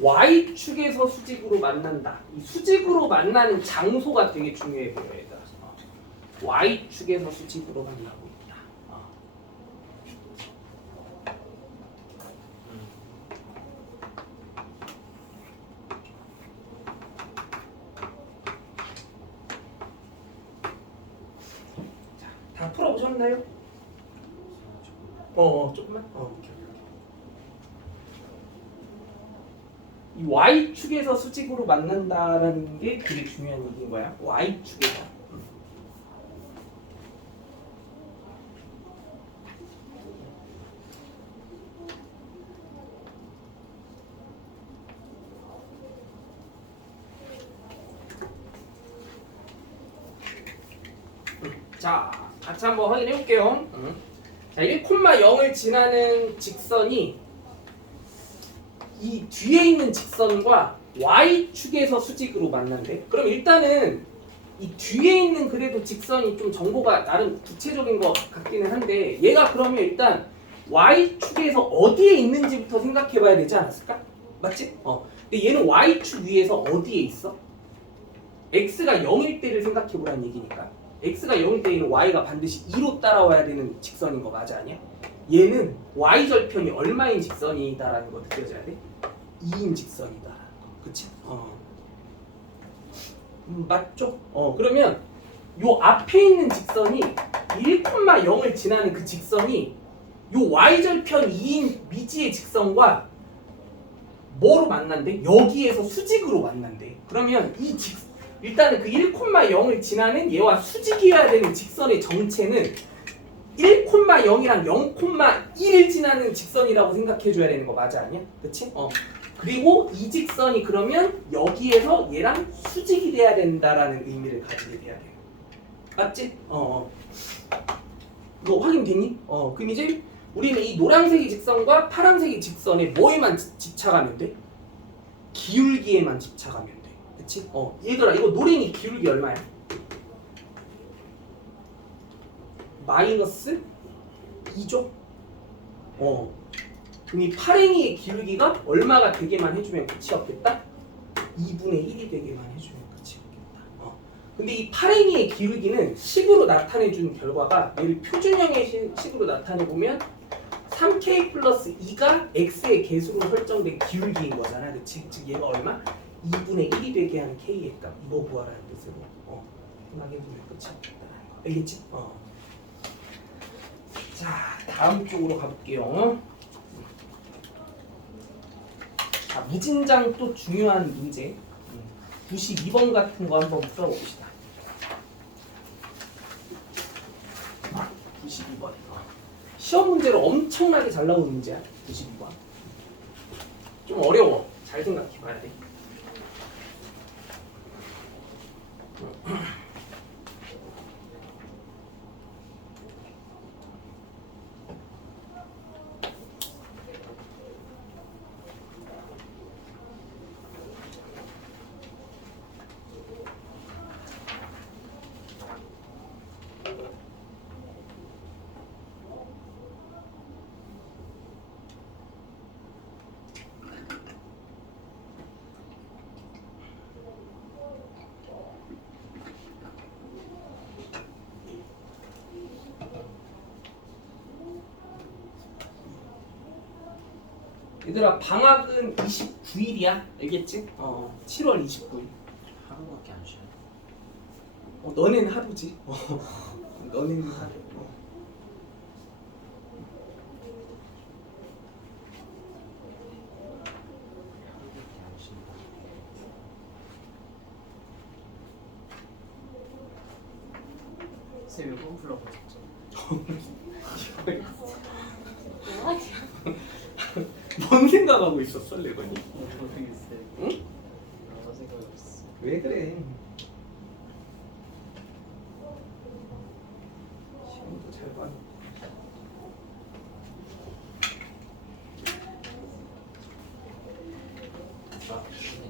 y축에서 수직으로 만난다. 이 수직으로 만나는 장소가 되게 중요해 보여요. 얘들아. y축에서 수직으로 만나고 있다. 자, 다 풀어보셨나요? 조금만. 오케이. 이 y축에서 수직으로 만난다라는 게 되게 중요한 얘기인 거야. y축에서. 자, 같이 한번 확인해 볼게요. 자, 1,0을 지나는 직선이 이 뒤에 있는 직선과 y축에서 수직으로 만난대. 그럼 일단은 이 뒤에 있는 그래도 직선이 좀 정보가 나름 구체적인 것 같기는 한데 얘가 그러면 일단 y축에서 어디에 있는지부터 생각해 봐야 되지 않았을까? 맞지? 근데 얘는 y축 위에서 어디에 있어? x가 0일 때를 생각해 보라는 얘기니까 x가 0일 때에는 y가 반드시 2로 따라와야 되는 직선인 거 맞아 아니야? 얘는 y절편이 얼마인 직선이다라는 거 느껴져야 돼? 2인 직선이다. 그치? 맞죠? 그러면 요 앞에 있는 직선이 1,0을 지나는 그 직선이 요 y절편 2인 미지의 직선과 뭐로 만난대? 여기에서 수직으로 만난대. 그러면 일단은 그 1,0을 지나는 얘와 수직이어야 되는 직선의 정체는 1,0이랑 0,1을 지나는 직선이라고 생각해줘야 되는 거 맞아 아니야? 그치? 그리고 이 직선이 그러면 여기에서 얘랑 수직이 돼야 된다라는 의미를 가지게 돼야 돼요. 맞지? 이거 확인됐니? 그럼 이제 우리는 이 노란색의 직선과 파란색의 직선에 뭐에만 집착하면 돼? 기울기에만 집착하면 돼. 그치? 얘들아 이거 노랭이 기울기 얼마야? 마이너스 2죠? 그럼 이 파랭이의 기울기가 얼마가 되게만 해주면 끝이 없겠다? 2분의 1이 되게만 해주면 끝이 없겠다. 근데 이 파랭이의 기울기는 식으로 나타내준 결과가 얘를 표준형의 식으로 나타내보면 3k 플러스 2가 x의 개수로 설정된 기울기인 거잖아. 그치? 즉 얘가 얼마? 2분의 1이 되게 하는 k의 값. 이거 구하라는 뜻으로 편하게 보면 끝이 없겠다라는 거. 알겠지? 자, 다음 쪽으로 가볼게요. 자, 무진장 또 중요한 문제 92번 같은 거 한번 풀어봅시다. 92번 시험 문제로 엄청나게 잘 나오는 문제야. 92번 좀 어려워. 잘 생각해봐야 돼. 얘들아 방학은 29일이야. 알겠지? 7월 29일. 하루밖에 안 쉬어요. 너네는 하루지. 너네는 하루. 하루밖에 안 쉰다. 쌤이 홈 풀어보셨죠? 뭔 생각하고 있었어, 레건이? 모르겠어요. 응? 여러 생각이 없어. 왜 그래? 시험도 잘 봐. 시간이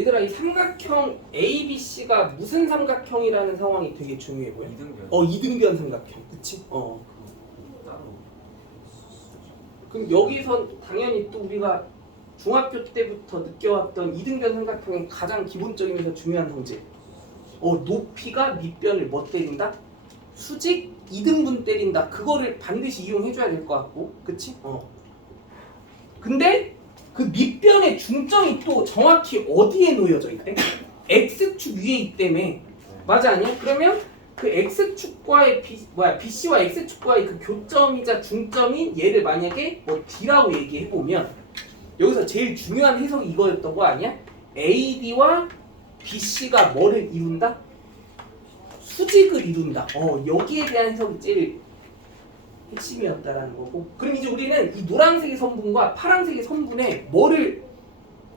얘들아 이 삼각형 ABC가 무슨 삼각형이라는 상황이 되게 중요해 보여. 이등변. 이등변 삼각형, 그치? 따로. 그럼 여기선 당연히 또 우리가 중학교 때부터 느껴왔던 이등변 삼각형의 가장 기본적이면서 중요한 성질. 높이가 밑변을 뭐 때린다? 수직 이등분 때린다. 그거를 반드시 이용해줘야 될 것 같고, 그치? 근데 그 밑변의 중점이 또 정확히 어디에 놓여져 있대? X축 위에 있기 때문에 맞아 아니야? 그러면 그 X축과의 BC와 X축과의 그 교점이자 중점인 얘를 만약에 뭐 D라고 얘기해보면 여기서 제일 중요한 해석이 이거였던 거 아니야? AD와 BC가 뭐를 이룬다? 수직을 이룬다. 여기에 대한 해석이 제일 핵심이었다라는 거고. 그럼 이제 우리는 이 노란색의 선분과 파란색의 선분에 뭐를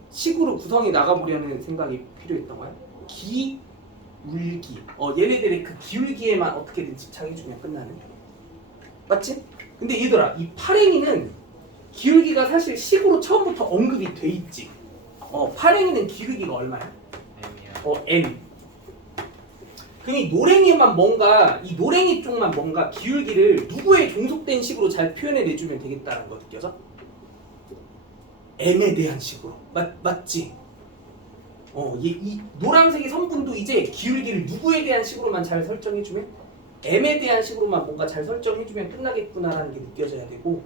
식으로 구성해 나가보려는 생각이 필요했던 거야? 기울기. 얘네들의 그 기울기에만 어떻게든 집착해주면 끝나는. 맞지? 근데 얘들아, 이 파랭이는 기울기가 사실 식으로 처음부터 언급이 돼 있지. 파랭이는 기울기가 얼마야? N. 그럼 이 노랭이만 뭔가 이 노랭이 쪽만 뭔가 기울기를 누구의 종속된 식으로 잘 표현해 내주면 되겠다는 거 느껴져? M에 대한 식으로 맞지? 이 노란색의 선분도 이제 기울기를 누구에 대한 식으로만 잘 설정해주면 M에 대한 식으로만 뭔가 잘 설정해주면 끝나겠구나라는 게 느껴져야 되고.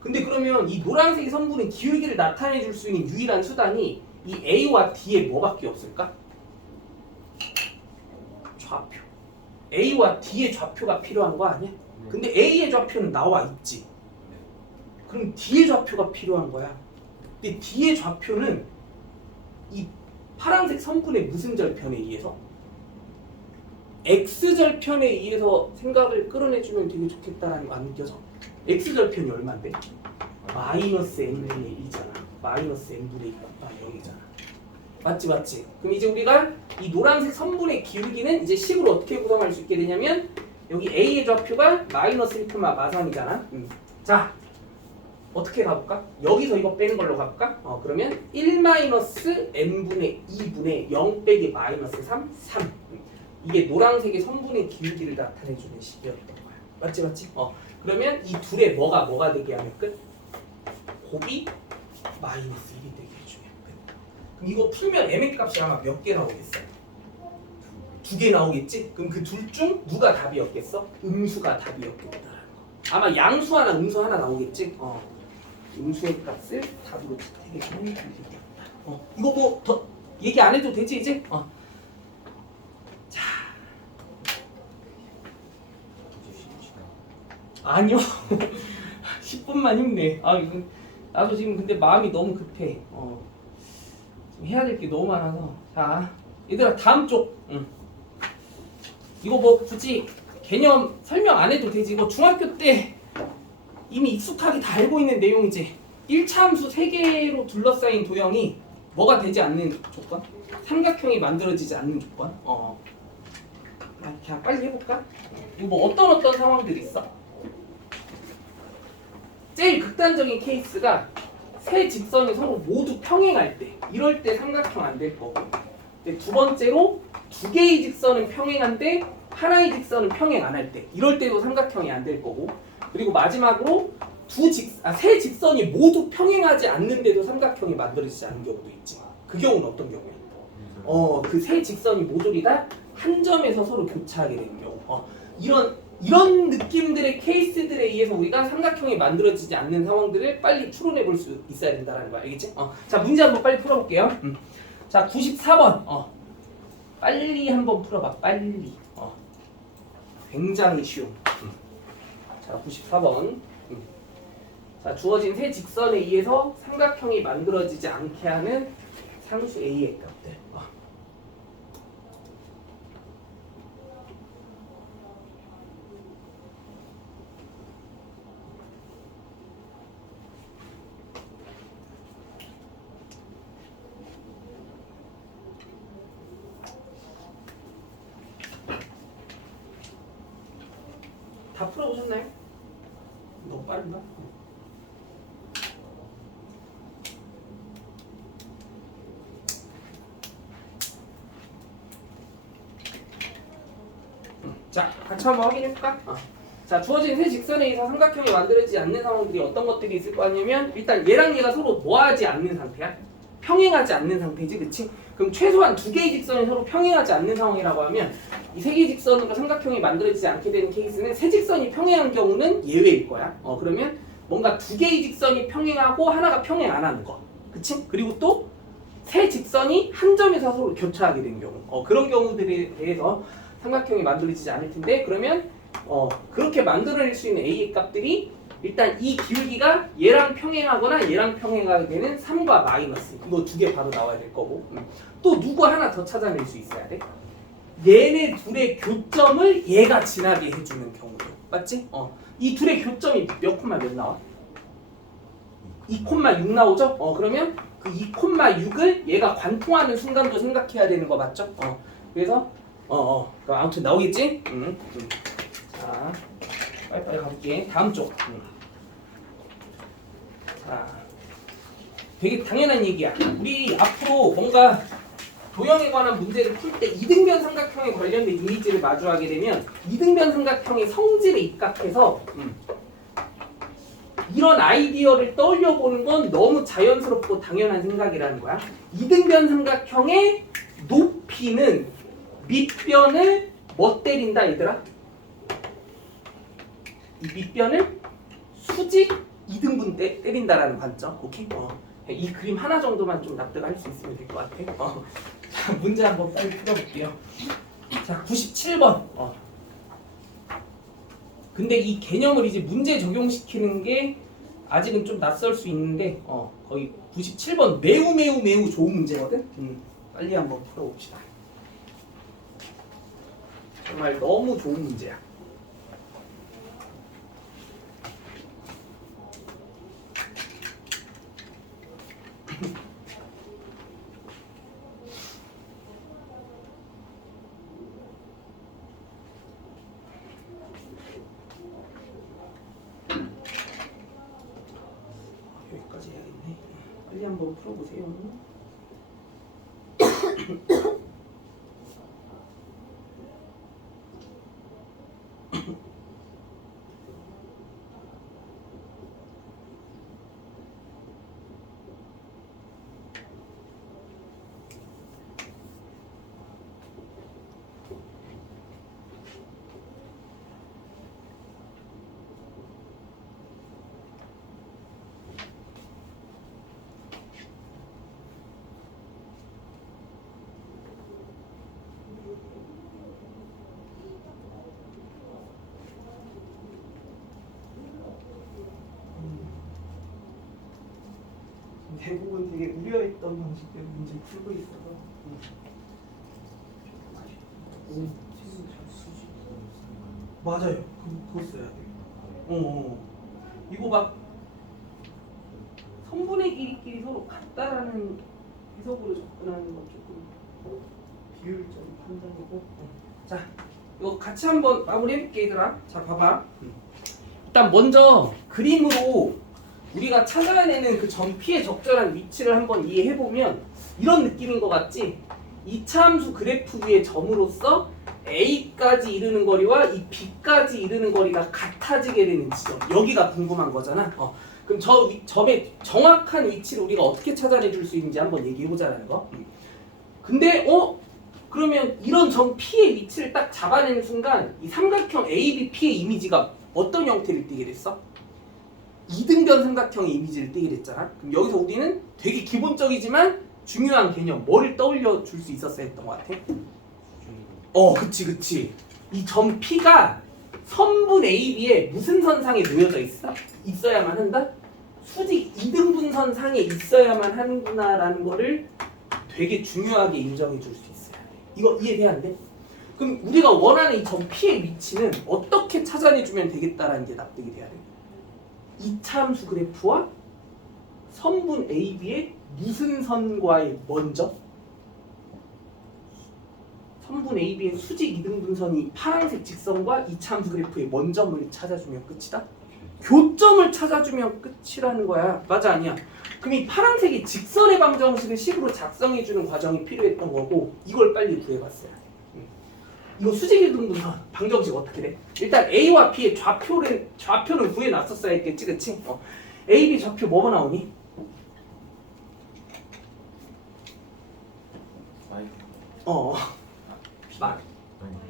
근데 그러면 이 노란색의 선분은 기울기를 나타내줄 수 있는 유일한 수단이 이 A와 D에 뭐밖에 없을까? 좌표. A와 D의 좌표가 필요한 거 아니야? 근데 A의 좌표는 나와 있지. 그럼 D의 좌표가 필요한 거야. 근데 D의 좌표는 이 파란색 선분의 무슨 절편에 의해서? X절편에 의해서 생각을 끌어내주면 되게 좋겠다라는 거 안 느껴져? X절편이 얼만데? 마이너스 n분의 1이잖아. 마이너스 n분의 1가 0이잖아. 맞지? 그럼 이제 우리가 이 노란색 선분의 기울기는 이제 식으로 어떻게 구성할 수 있게 되냐면 여기 A의 좌표가 마이너스 1, 마삼이잖아. 자, 어떻게 가볼까? 여기서 이거 빼는 걸로 가볼까? 그러면 1 마이너스 n분의 2분의 0 빼기 마이너스 3, 3. 이게 노란색의 선분의 기울기를 나타내주는 식이었던 거야. 맞지? 그러면 이 둘의 뭐가 되게 하면 끝? 곱이 마이너스 1이 되게 해주면 끝. 그럼 이거 풀면 m의 값이 아마 몇 개 나오겠어? 2개 나오겠지? 그럼 그 둘 중 누가 답이었겠어? 음수가 답이었겠다라는 거. 아마 양수 하나, 음수 하나 나오겠지? 음수의 값을 답으로 되게 해주면 되겠다. 이거 뭐 더 얘기 안 해도 되지 이제? 자. 아니요. 10분만 힘내. 이거 나도 지금 근데 마음이 너무 급해. 지금 해야 될 게 너무 많아서. 자, 얘들아 다음 쪽. 이거 뭐 굳이 개념 설명 안 해도 되지. 이거 중학교 때 이미 익숙하게 다 알고 있는 내용이지. 1차 함수 3개로 둘러싸인 도형이 뭐가 되지 않는 조건? 삼각형이 만들어지지 않는 조건. 그냥 빨리 해볼까? 이거 뭐 어떤 상황들이 있어? 제일 극단적인 케이스가 세 직선이 서로 모두 평행할 때, 이럴 때 삼각형 안 될 거고. 근데 두 번째로 두 개의 직선은 평행한데 하나의 직선은 평행 안 할 때, 이럴 때도 삼각형이 안 될 거고. 그리고 마지막으로 세 직선이 모두 평행하지 않는데도 삼각형이 만들어지지 않는 경우도 있지. 그 경우는 어떤 경우야? 그 세 직선이 모조리 다 한 점에서 서로 교차하게 되는 경우. 이런 느낌들의 케이스들에 의해서 우리가 삼각형이 만들어지지 않는 상황들을 빨리 풀어내 볼 수 있어야 된다는 거 알겠지? 자, 문제 한번 빨리 풀어볼게요. 자, 94번. 빨리 한번 풀어봐. 빨리. 굉장히 쉬움. 자, 94번. 자, 주어진 세 직선에 의해서 삼각형이 만들어지지 않게 하는 상수 A의 값들. 다 풀어보셨나요? 너무 빠른가? 같이 한번 확인해볼까? 자, 주어진 세 직선에 의해서 삼각형이 만들어지지 않는 상황들이 어떤 것들이 있을 거 아니면 일단 얘랑 얘가 서로 뭐하지 않는 상태야? 평행하지 않는 상태지, 그치? 그럼 최소한 두 개의 직선이 서로 평행하지 않는 상황이라고 하면 이 세 개의 직선으로 삼각형이 만들어지지 않게 되는 케이스는 세 직선이 평행한 경우는 예외일 거야. 그러면 뭔가 두 개의 직선이 평행하고 하나가 평행 안 하는 거, 그치? 그리고 또 세 직선이 한 점에서 서로 교차하게 된 경우, 그런 경우들에 대해서 삼각형이 만들어지지 않을 텐데, 그러면 그렇게 만들어낼 수 있는 a의 값들이 일단 이 기울기가 얘랑 평행하거나 얘랑 평행하게 되는 3과 마이너스, 이거 두 개 바로 나와야 될 거고, 또 누구 하나 더 찾아낼 수 있어야 돼. 얘네 둘의 교점을 얘가 지나게 해주는 경우도, 맞지? 이 둘의 교점이 몇 콤마 몇 나와? 2,6 나오죠? 그러면 그 2,6을 얘가 관통하는 순간도 생각해야 되는 거 맞죠? 그래서 그럼 아무튼 나오겠지? 자, 빨리빨리 가볼게. 다음 쪽. 자, 되게 당연한 얘기야. 우리 앞으로 뭔가 도형에 관한 문제를 풀 때 이등변 삼각형에 관련된 이미지를 마주하게 되면 이등변 삼각형의 성질에 입각해서 이런 아이디어를 떠올려 보는 건 너무 자연스럽고 당연한 생각이라는 거야. 이등변 삼각형의 높이는 밑변을 뭐 때린다 얘들아? 이 밑변을 수직 2등분 때린다라는 관점. 오케이? 이 그림 하나 정도만 좀 납득할 수 있으면 될 것 같아. 자, 문제 한번 빨리 풀어볼게요. 자, 97번. 근데 이 개념을 이제 문제 적용시키는 게 아직은 좀 낯설 수 있는데 거의 97번 매우 좋은 문제거든. 빨리 한번 풀어봅시다. 정말 너무 좋은 문제야. 여기까지 해야겠네. 빨리 한번 풀어보세요. 대부분 되게 우려했던 방식대로 문제 풀고 있어서 맞아요. 그거 써야 돼요. 이거 막 성분의 길이끼리 서로 같다라는 해석으로 접근하는 건 조금 비율적인 판단이고. 자, 이거 같이 한번 마무리해볼게 얘들아. 자, 봐봐. 일단 먼저 그림으로 우리가 찾아내는 그 점 P의 적절한 위치를 한번 이해해보면 이런 느낌인 것 같지? 이차함수 그래프 위의 점으로서 A까지 이르는 거리와 이 B까지 이르는 거리가 같아지게 되는 지점, 여기가 궁금한 거잖아. 그럼 저 점의 정확한 위치를 우리가 어떻게 찾아내 줄 수 있는지 한번 얘기해보자는 거. 근데 그러면 이런 점 P의 위치를 딱 잡아내는 순간 이 삼각형 ABP의 이미지가 어떤 형태를 띠게 됐어? 이등변 삼각형의 이미지를 띠게 됐잖아. 그럼 여기서 우리는 되게 기본적이지만 중요한 개념, 뭐를 떠올려 줄 수 있었어야 했던 것 같아? 그치. 이 점 P가 선분 AB에 무슨 선상에 놓여져 있어야만 한다? 수직 2등분선 상에 있어야만 하는구나라는 거를 되게 중요하게 인정해 줄 수 있어야 돼. 이거 이해돼야 안 돼? 그럼 우리가 원하는 이 점 P의 위치는 어떻게 찾아내주면 되겠다라는 게 납득이 돼야 돼. 이차함수 그래프와 선분 AB의 무슨 선과의 먼저? 선분 AB의 수직 2등분선이 파란색 직선과 이차함수 그래프의 먼점을 찾아주면 끝이다? 교점을 찾아주면 끝이라는 거야. 맞아 아니야? 그럼 이 파란색이 직선의 방정식을 식으로 작성해주는 과정이 필요했던 거고 이걸 빨리 구해봤어야 돼. 이거 수직이동분선 방정식 어떻게 돼? 일단 A와 B의 좌표는 구해놨었어야 했겠지, 그치? A, B 좌표 뭐뭐 나오니?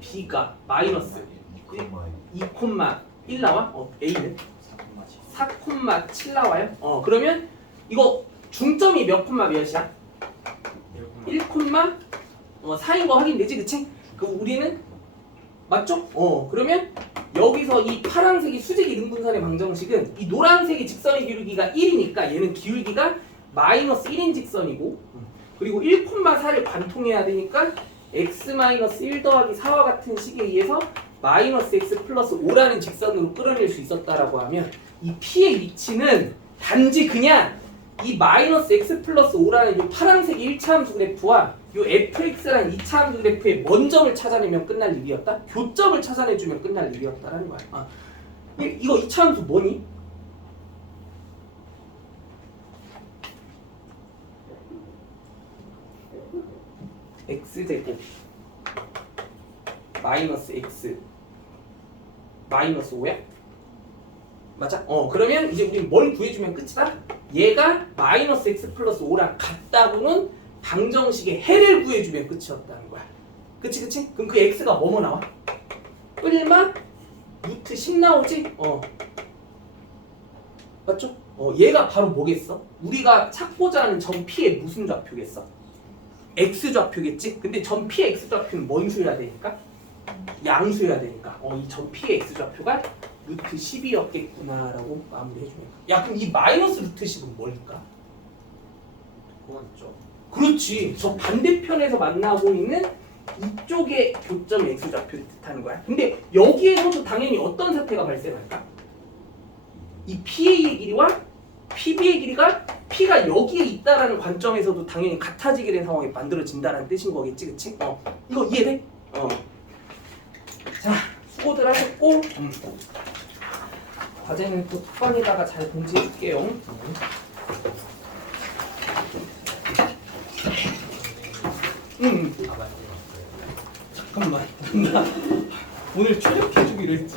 B가 마이너스 2,1 나와? A는 4,7 나와요? 그러면 이거 중점이 몇 콤마 몇이야? 1,4인 거 확인되지, 그치? 그럼 우리는 맞죠? 그러면 여기서 이 파란색이 수직 이등분선의 방정식은 이 노란색이 직선의 기울기가 1이니까 얘는 기울기가 마이너스 1인 직선이고, 그리고 1,4를 관통해야 되니까 x-1 더하기 4와 같은 식에 의해서 마이너스 x 플러스 5라는 직선으로 끌어낼 수 있었다라고 하면 이 P의 위치는 단지 그냥 이 마이너스 x 플러스 5라는 이 파란색의 1차 함수 그래프와 이 fx라는 2차 함수 그래프의 먼 점을 찾아내면 끝날 일이었다? 교점을 찾아내주면 끝날 일이었다라는 거야. 이거 2차 함수 뭐니? x제곱 마이너스 x 마이너스 5야? 맞아? 그러면 이제 우리는 뭘 구해주면 끝이다? 얘가 마이너스 x 플러스 5랑 같다고는 방정식의 해를 구해주면 끝이었다는 거야. 그치? 그럼 그 x가 뭐뭐 나와? 뿔마 루트 10 나오지? 맞죠? 얘가 바로 뭐겠어? 우리가 찾고자 하는 점 P의 무슨 좌표겠어? x 좌표겠지? 근데 점 P의 x 좌표는 뭔 수여야 되니까? 양수여야 되니까 이 점 P의 x 좌표가 루트 10이었겠구나라고 마무리해주면 야 그럼 이 마이너스 루트 10은 뭘까? 그거죠. 그렇지 저 반대편에서 만나고 있는 이쪽의 교점 x 좌표를 뜻하는 거야. 근데 여기에서도 당연히 어떤 사태가 발생할까? 이 PA의 길이와 PB의 길이가 P가 여기에 있다라는 관점에서도 당연히 같아지게 된 상황이 만들어진다는 뜻인 거겠지, 그치? 이거 이해돼? 자, 수고들 하셨고 과제는 또 톡방에다가 잘 공지해줄게요. 잠깐만 나 오늘 출력해주기로 했지.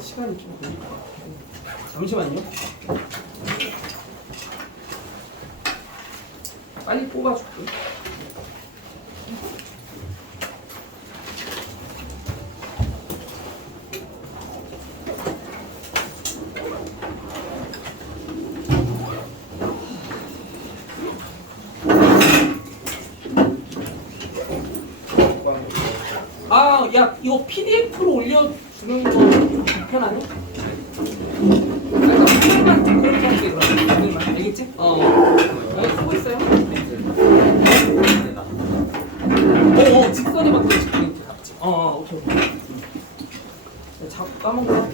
시간이 좀 걸릴 것 같아. 잠시만요. 빨리 뽑아줄게. 야 이거 PDF로 올려주는 거 좀 불편하네? 오늘만 좀 그렇게 할게 그럼. 오늘만 알겠지? 쓰고 있어요. 직선에 맞게 직선이 같지. 오케이. 자꾸 까먹어.